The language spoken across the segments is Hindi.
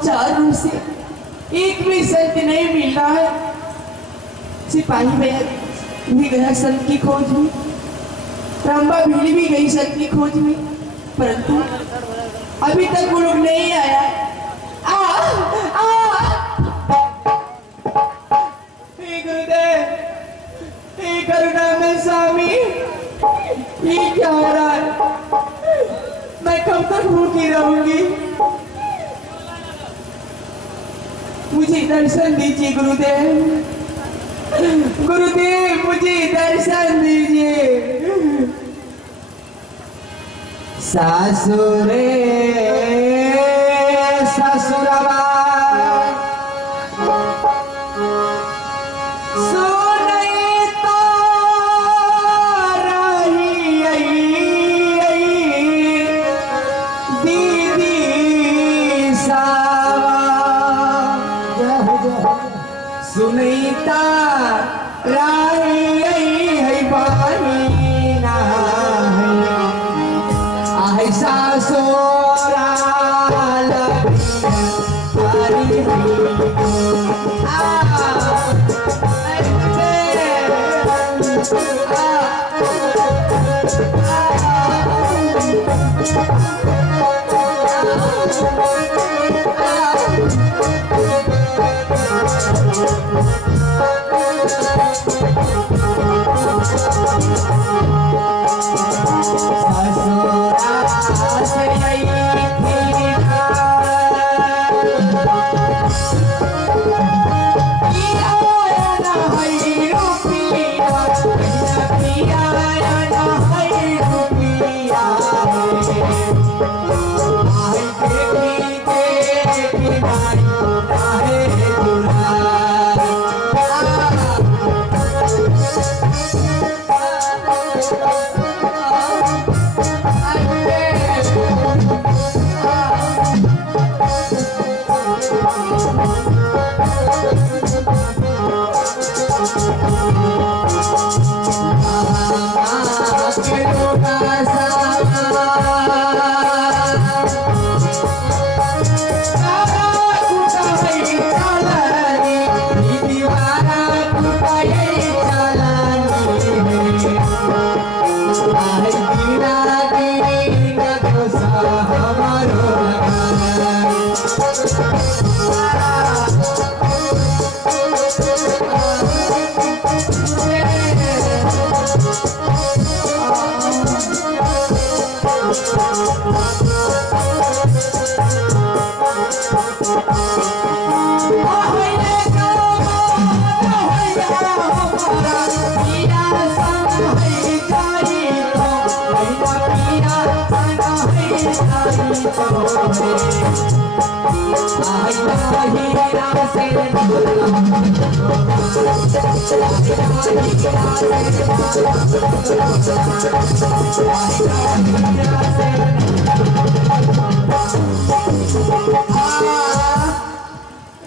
चारों से एक भी संत नहीं मिल रहा है। सिपाही भैया भी गया संत की खोज में, रामबा भीली भी गई संत की खोज में, परंतु अभी तक वो लोग नहीं आया। हे गुरुदेव, हे करुणामय स्वामी, ये क्या हो रहा है? मैं कब तक भूखी रहूंगी? मुझे दर्शन दीजिए गुरुदेव, गुरुदेव मुझे दर्शन दीजिए। सासुरे ससुरवा सुनीता राही है पानी ना है सासोरा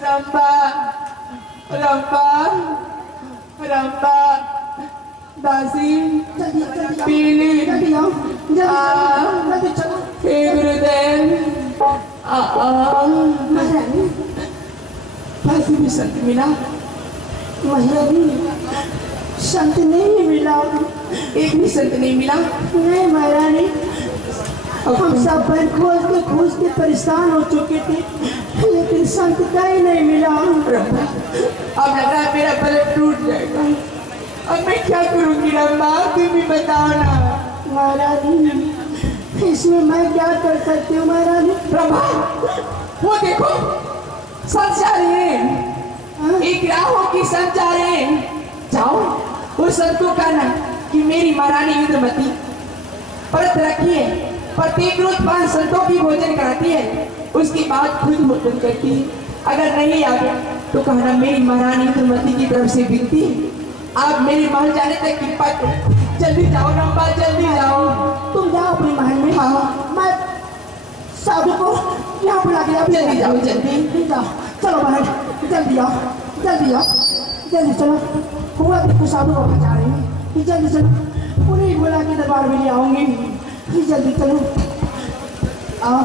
रंबा रंबा रंबा दासी पीली हे गुरुदेव बासी भी संत मिला, वही भी संत नहीं मिला, एक भी संत नहीं मिला। नहीं महारानी, हम सब पर खोज के परेशान हो चुके थे, लेकिन संत का ही नहीं मिला। अब लग रहा है मेरा बल टूट जाएगा। अब मैं क्या करूंगी रंबा, तुम भी बताओ ना। महारानी इसमें मैं क्या कर सकती हूँ महारानी? प्रभा वो देखो संत जा रहे हैं, एक राहों की संत जा रहे हैं। जाओ वो संत को कहना कि मेरी महारानी इंद्रमती व्रत रखी है, प्रत्येक रोज 5 संतों की भोजन कराती है, उसके बाद खुद भोजन करती है। अगर नहीं आ गया तो कहना मेरी महारानी इंद्रमती की तरफ से विनती है, आप मेरे महल जाने तक कृपा करो। जल्दी जाओ रंबा, जल्दी जाओ। तुम जाओ अपने महल में। हाँ मैं साधु को यहाँ बुला के जल्दी जाओ, जल्दी जाओ। चलो बाहर, जल्दी आओ, जल्दी आओ, जल्दी चलो। हुआ देखो साधु बाबा जा रहे हैं, जल्दी चलो। उन्हें बुला के दरबार में ले आऊंगी, जल्दी चलो। आओ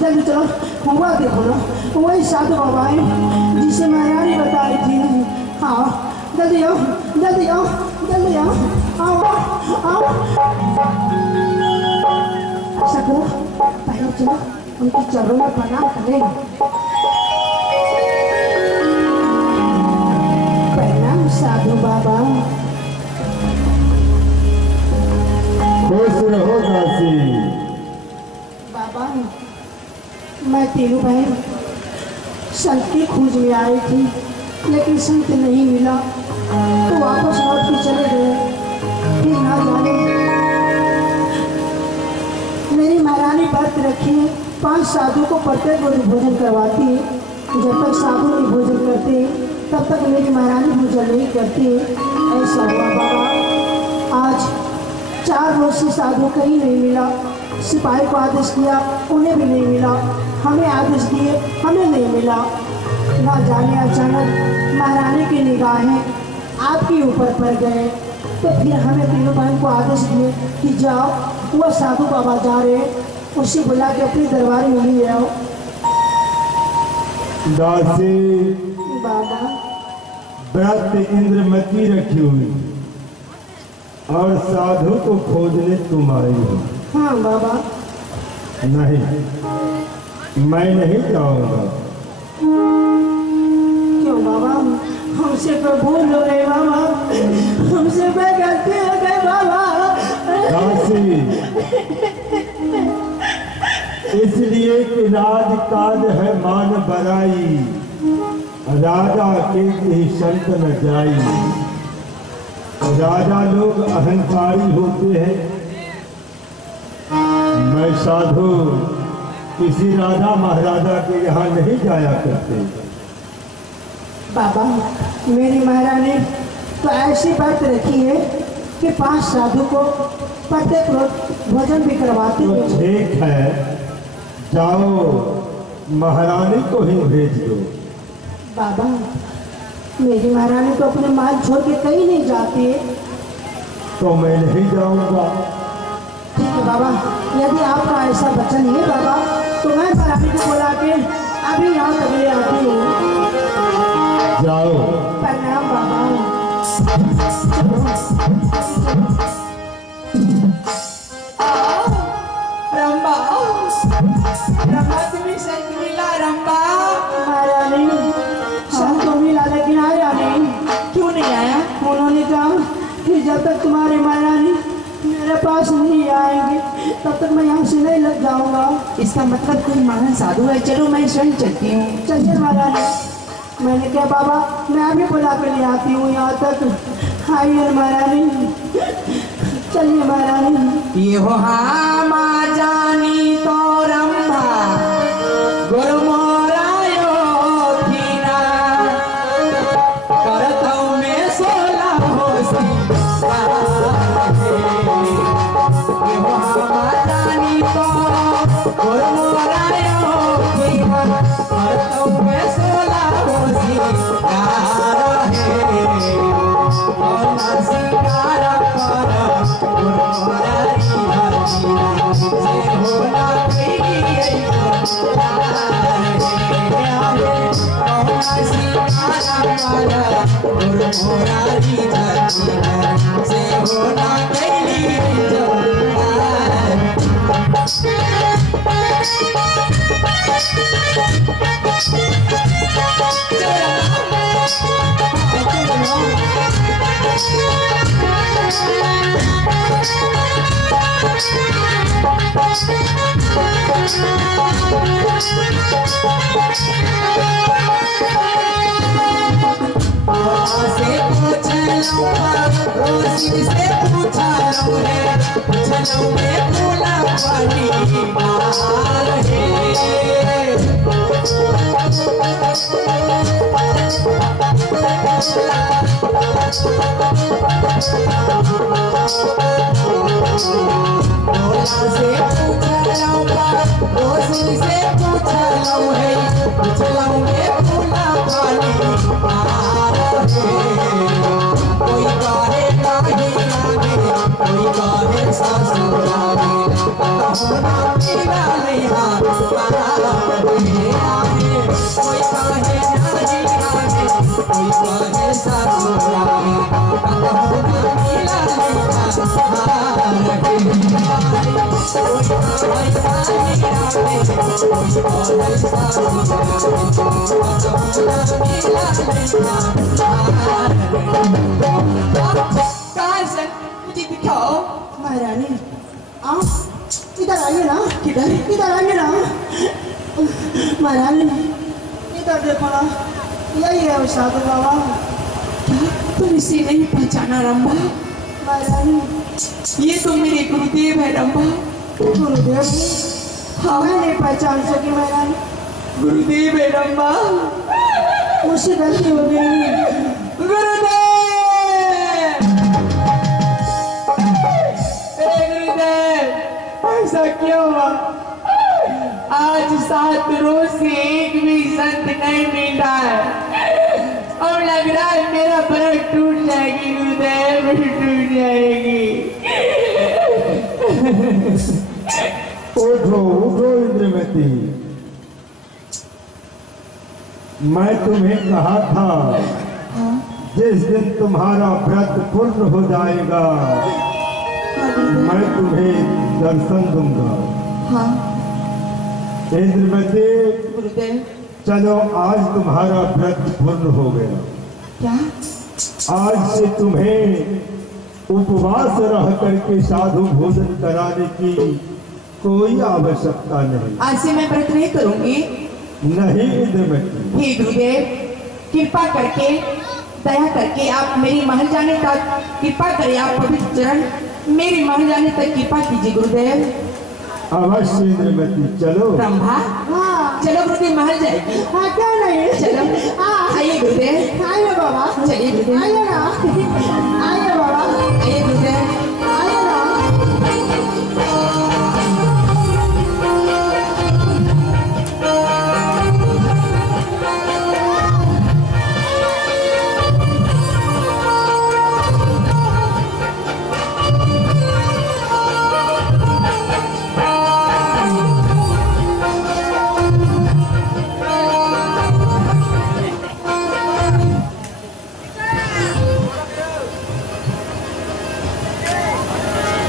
जल्दी चलो, हुआ देखो ना, वही साधु बाबा है जिसे मैंने बताई थी। हाँ जल्दी आओ, जल्दी आओ, जल्दी आओ, आओ आओ। ऐसा करो, पहले चलो उनके चरणों में प्रणाम करें। प्रणाम साधु बाबा। खुश रहो दासी। बाबा मैं तीनों बहन संत की खोज में आई थी, लेकिन संत नहीं मिला तो वापस लौट के चले गए। फिर ना जाने मेरी महारानी व्रत रखी, 5 साधु को प्रत्येक रोज भोजन करवाती है। जब तक साधु नहीं भोजन करते तब तक मेरी महारानी भोजन नहीं करती। ऐसा हुआ बाबा, आज 4 रोज से साधु कहीं नहीं मिला। सिपाही को आदेश किया, उन्हें भी नहीं मिला। हमें आदेश दिए, हमें नहीं मिला। ना जाने अचानक महारानी की निगाहें आपके ऊपर पड़ गए, तो फिर हमें तीनों बहन को आदेश दिए कि जाओ, वह साधु बाबा जा रहे, उसे बुला के अपने दरबार में ले आओ। दासी बाबा व्रत इंद्रमती रखी हुई और साधु को खोजने तुम आई हो। हाँ बाबा। नहीं, मैं नहीं जाऊंगा। क्यों बाबा? हमसे तो भूल हो गई बाबा, हमसे मैं गलती हो गई बाबा। दासी इसलिए कि राजकाज है मान बराई, राजा के ही संत न जाई। राजा लोग अहंकारी होते हैं। मैं साधु किसी राजा महाराजा के यहाँ नहीं जाया करते। बाबा मेरी महारानी तो ऐसी बात रखी है कि 5 साधु को प्रत्येक रोज भोजन भी करवाते तो हैं। ठीक है, जाओ महारानी को ही भेज दो। बाबा मेरी महारानी तो अपने माल छोड़ के कहीं नहीं जाती है। तो मैं नहीं जाऊंगा। ठीक है बाबा, यदि आपका ऐसा वचन है बाबा, तो मैं महारानी को बुला के अभी यहाँ तक ले आती हूँ। जाओ। प्रणाम बाबा। रंबा, रंबा तुम्हें संत मिला रंबा? महारानी संत तो मिला लेकिन आया नहीं। क्यों नहीं आया? उन्होंने कहा कि जब तक तुम्हारे महारानी मेरे पास नहीं आएंगे तब तक मैं यहाँ से नहीं लग जाऊंगा। इसका मतलब कोई महान साधु है। चलो मैं स्वयं चलती हूँ। चलिए महारानी। मैंने कहा बाबा मैं अभी बुला कर ले आती हूँ यहाँ तक। आइए महारानी, चलिए महारानी। ये हो हामा जानी तो रंभा गुरु मोरायो थीना, करतौ में 16 हो ये हो हामा जानी तो गुरु मोरायो थीना, करतौ में 16 हो सिंगारा से पूछा लो है, होना मिला लिया कोई कहे नारी आगे कोई कहे ससुरा होना मिला मुझे दिखाओ महारानी आओ इधर आइए ना, किधर इधर आइए ना महारानी, इधर देखो ना, यही है वो साधु बाबा। तुम इसे नहीं पहचाना रंभा? महारानी ये तो मेरे गुरुदेव है रंभा। गुरुदेव? हाँ मैं नहीं पहचान सकी महारानी। गुरुदेव है रंभा। मुझसे गलती हो गई। गुरुदेव ऐसा क्यों हुआ? आज 7 रोज से एक भी संत नहीं मिला है और लग रहा है मेरा व्रत टूट जाएगी गुरुदेव, टूट जाएगी। उठो उठो इंद्रमती, मैं तुम्हें कहा था जिस दिन तुम्हारा व्रत पूर्ण हो जाएगा मैं तुम्हें दर्शन दूंगा। हाँ इंद्रमती गुरुदेव। चलो आज तुम्हारा व्रत पूर्ण हो गया। क्या? आज से तुम्हें उपवास रह करके साधु भोजन कराने की कोई आवश्यकता नहीं। आज से मैं व्रत नहीं करूंगी। नहीं इंद्रमती। हे गुरुदेव कृपा करके दया करके आप मेरी महल जाने तक कृपा करें, आप पवित्र चरण मेरी महल जाने तक कृपा कीजिए गुरुदेव। अवश्य इंद्रमती चलो। रंभा हाँ चलो गुरुदेव महल जाएगी। हाँ क्या नहीं चलो हाँ आइए गुरुदेव। आइए बाबा, चलिए गुरुदेव। आइए ना, आइए बाबा, आइए गुरुदेव। आइए ना।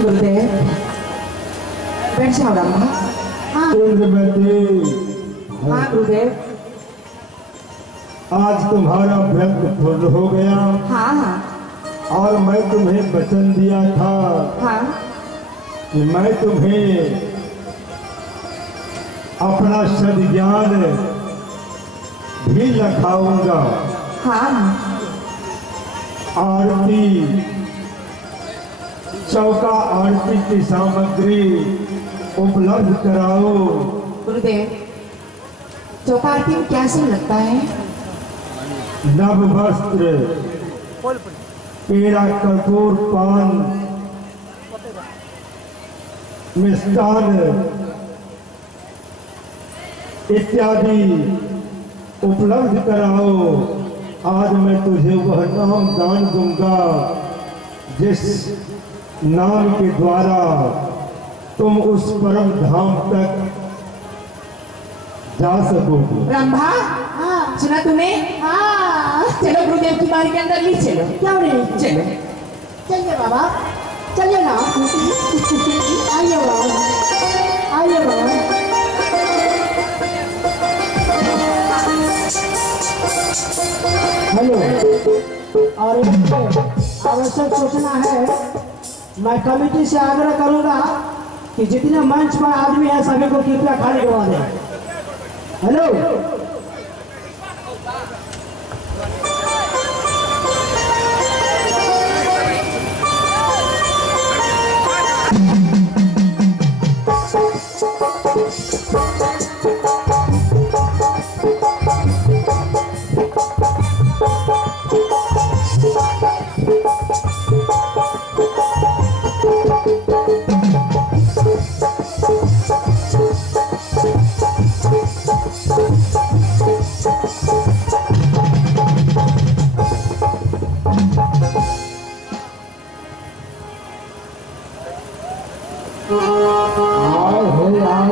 गुरुदेव बैठ जाओ रंभा। हाँ इंद्रमती हाँ गुरुदेव। आज तुम्हारा व्रत पूर्ण हो गया हाँ हाँ और मैं तुम्हें वचन दिया था हाँ कि मैं तुम्हें अपना सद्ज्ञान भी लखाऊंगा। हाँ आरती चौका आरती की सामग्री उपलब्ध कराओ। गुरुदेव चौका आरती में क्या सब लगता है? नव वस्त्र, पेड़ा, कपूर, पान, मिष्टान इत्यादि उपलब्ध कराओ। आज मैं तुझे वह नाम दान दूंगा जिस नाम के द्वारा तुम उस परम धाम तक जा सकोगे। रंभा हाँ सुना तूने? हाँ चलो गुरुदेव की बारी के अंदर ले चलो। क्यों नहीं? चलो चलिए बाबा, चलिए ना। आइए बाबा, आइए बाबा। हेलो, और आवश्यक सूचना है, मैं कमेटी से आग्रह करूंगा कि जितने मंच पर आदमी है सभी को कृपया खाली करवा दें। हेलो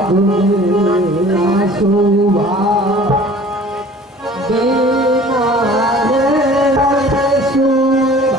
तुझे शोभा देना रे शोभा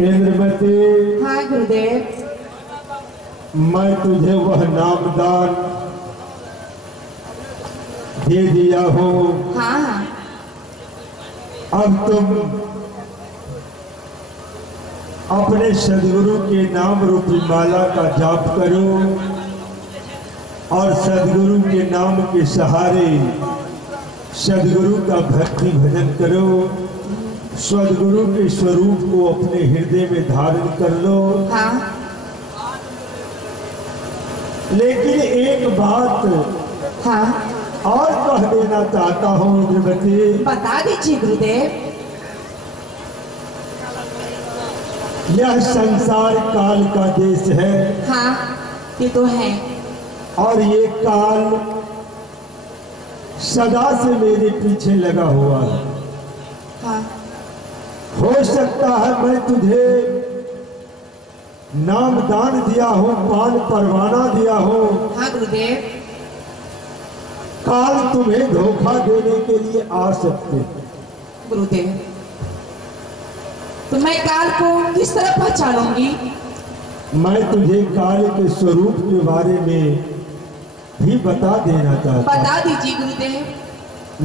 इंद्रमती, हाँ गुरुदेव। मैं तुझे वह नामदान दे दिया हूँ। हाँ हाँ। अब तुम अपने सदगुरु के नाम रूपी माला का जाप करो और सदगुरु के नाम के सहारे सदगुरु का भक्ति भजन करो। सदगुरु के स्वरूप को अपने हृदय में धारण कर लो। हाँ। लेकिन एक बात हाँ और कह देना चाहता हूँ इंद्रवती। बता दीजिए गुरुदेव। यह संसार काल का देश है। हाँ ये तो है। और ये काल सदा से मेरे पीछे लगा हुआ है। हाँ। हो सकता है मैं तुझे नामदान दिया हूँ, पान परवाना दिया हूँ। हाँ गुरुदेव। काल तुम्हें धोखा देने के लिए आ सकते हैं। गुरुदेव, तो मैं काल को किस तरह पहचानूंगी? मैं तुझे काल के स्वरूप के बारे में भी बता देना चाहता हूँ। बता दीजिए गुरुदेव।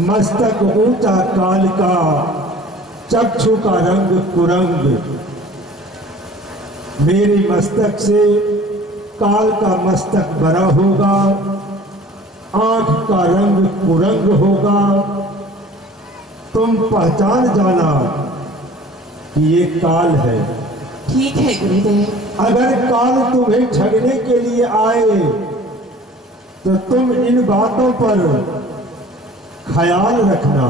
मस्तक ऊंचा काल का, चक्षु का रंग कुरंग। मेरे मस्तक से काल का मस्तक बड़ा होगा, आंख का रंग कुरंग होगा। तुम पहचान जाना कि ये काल है। ठीक है गुरुदेव। अगर काल तुम्हें ठगने के लिए आए तो तुम इन बातों पर ख्याल रखना।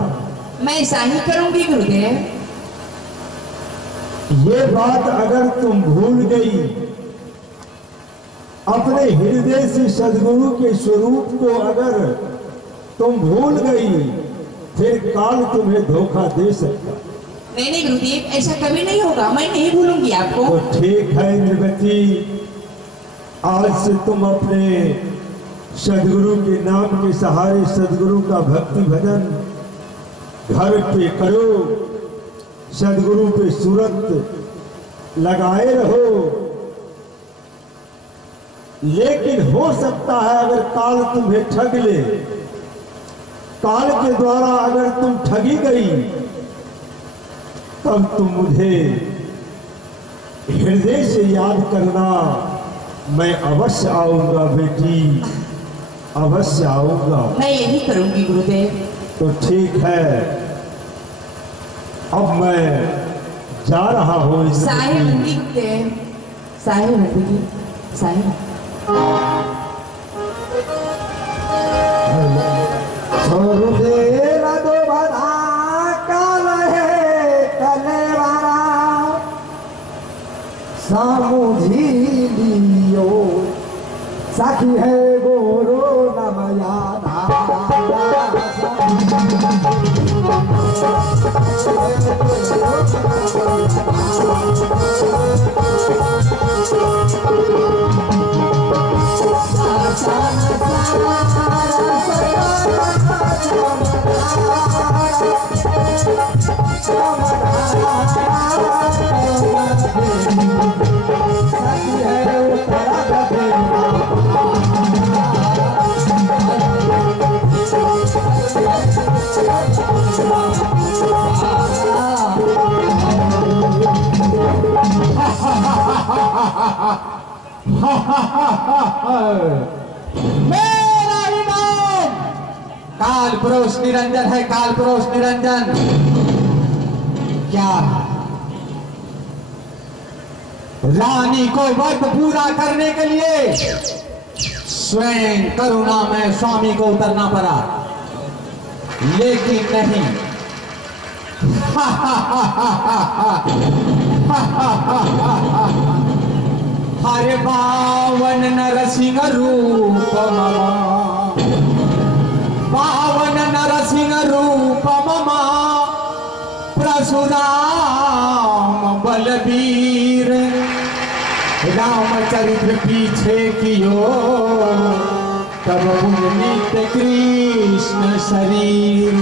मैं ऐसा ही करूंगी गुरुदेव। ये बात अगर तुम भूल गई, अपने हृदय से सद्गुरु के स्वरूप को अगर तुम भूल गई, फिर काल तुम्हें धोखा दे सकता। नहीं नहीं गुरुदेव, ऐसा कभी नहीं होगा, मैं नहीं भूलूंगी आपको। तो ठीक है निर्वती, आज से तुम अपने सद्गुरु के नाम के सहारे सद्गुरु का भक्ति भजन घर पे करो, सद्गुरु पे सूरत लगाए रहो। लेकिन हो सकता है अगर काल तुम्हें ठग ले, काल के द्वारा अगर तुम ठगी गई, तब तुम मुझे हृदय से याद करना। मैं अवश्य आऊंगा बेटी, अवश्य आऊंगा। मैं यही करूंगी गुरुदेव। तो ठीक है, अब मैं जा रहा हूँ। साहिब बंदी गुरुदेव, साहिब बंदी, साहिब। छोड़ दे ना दो बधा काल है कलेवारा, सामुझी लियो साखी है गोरो नमया मेरा इनाम काल पुरुष निरंजन है। काल पुरुष निरंजन क्या रानी को व्रत पूरा करने के लिए स्वयं करुणा में स्वामी को उतरना पड़ा, लेकिन नहीं। हरे पावन नरसिंह रूप ममा, पावन नरसिंह रूप ममा, परशुराम बलवीर, रामचरित्र पीछे कियो, तब नित्य कृष्ण शरीर।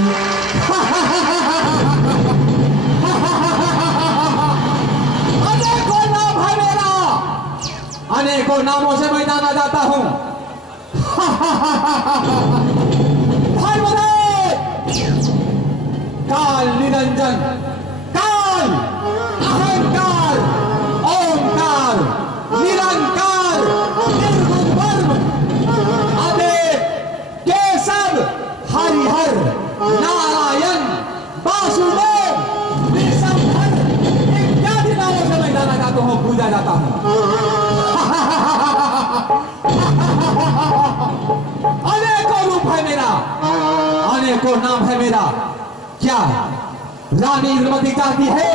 अनेकों नामों से मैं जाना जाता हूं। काल निरंजन, काल अहंकार, ओंकार, निरंकार, निर्गुण ब्रह्म, अदेव, केशव, हरिहर, नारायण, वासुदेव, निसंभर इत्यादि नामों से मैं जाना जाता हूं, पूजा जाता हूं। अनेकों रूप है मेरा, अनेकों नाम है मेरा। क्या रानी इंद्रमती चाहती है